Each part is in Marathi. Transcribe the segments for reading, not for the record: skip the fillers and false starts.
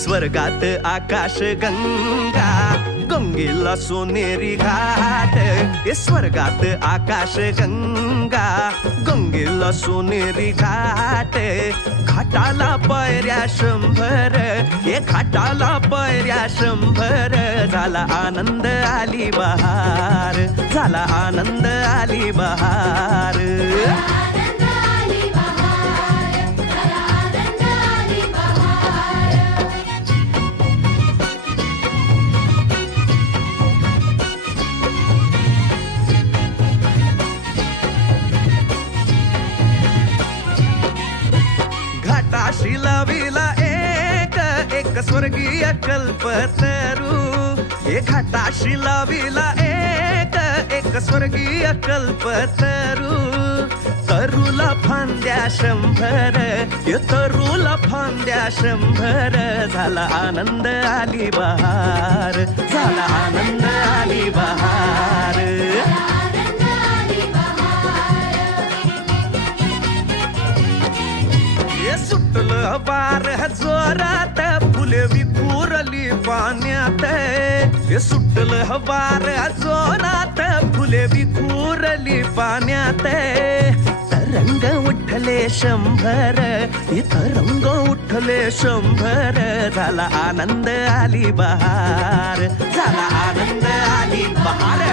स्वर्गात आकाश गंगा, गंगेला सोनेरी घाट. हे स्वर्गात आकाश गंगा, गंगेला सोनेरी घाट. घाटाला पायऱ्या 100, हे घाटाला पायऱ्या 100. झाला आनंद आली बहार, झाला आनंद आली बहार. घाटाशी लाविला एक स्वर्गीय कल्पतरू. हे घाटाशी लाविला एक स्वर्गीय कल्पतरू. तरूला फांद्या 100, हे तरूला फांद्या 100. झाला आनंद आली बहार, झाला आनंद आली बहार. सुटलं वार जोरात, फुले विखुरली पाण्यात. हे सुटलं वार जोरात, फुले विखुरली पाण्यात. तरंग उठले 100, हे तरंग उठले 100. झाला आनंद आली बहार, झाला आनंद आली बहार.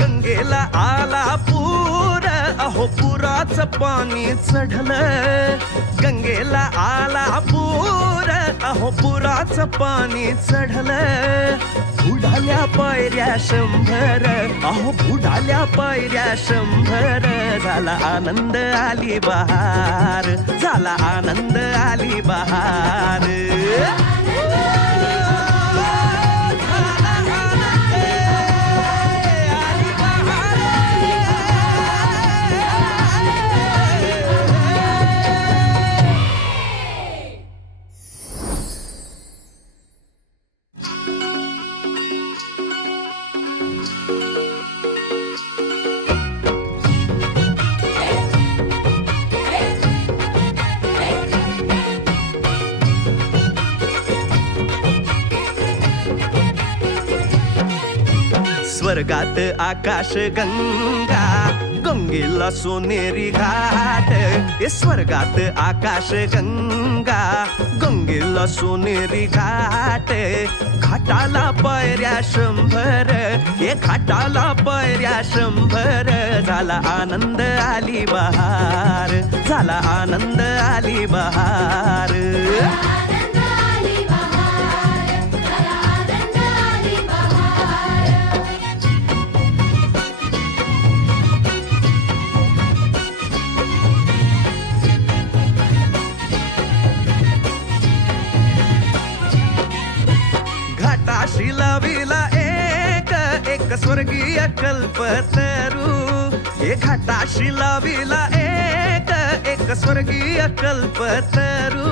गंगेला आला पूर, अहो पुराचं पाणी चढलं. गंगेला आला पूर, अहो पुराचं पाणी चढलं. बुडाल्या पायऱ्या 100, अहो बुडाल्या पायऱ्या 100. झाला आनंद आली बहार, झाला आनंद आली बहार. स्वर्गात आकाश गंगा, गंगेला सोनेरी घाट. हे स्वर्गात आकाश गंगा, गंगेला सोनेरी घाट. घाटाला पायऱ्या 100, हे घाटाला पायऱ्या 100. झाला आनंद आली बहार, झाला आनंद आली बहार. घाटाशी लाविला एक स्वर्गीय कल्पतरू. हे घाटाशी लाविला एक स्वर्गीय कल्पतरू.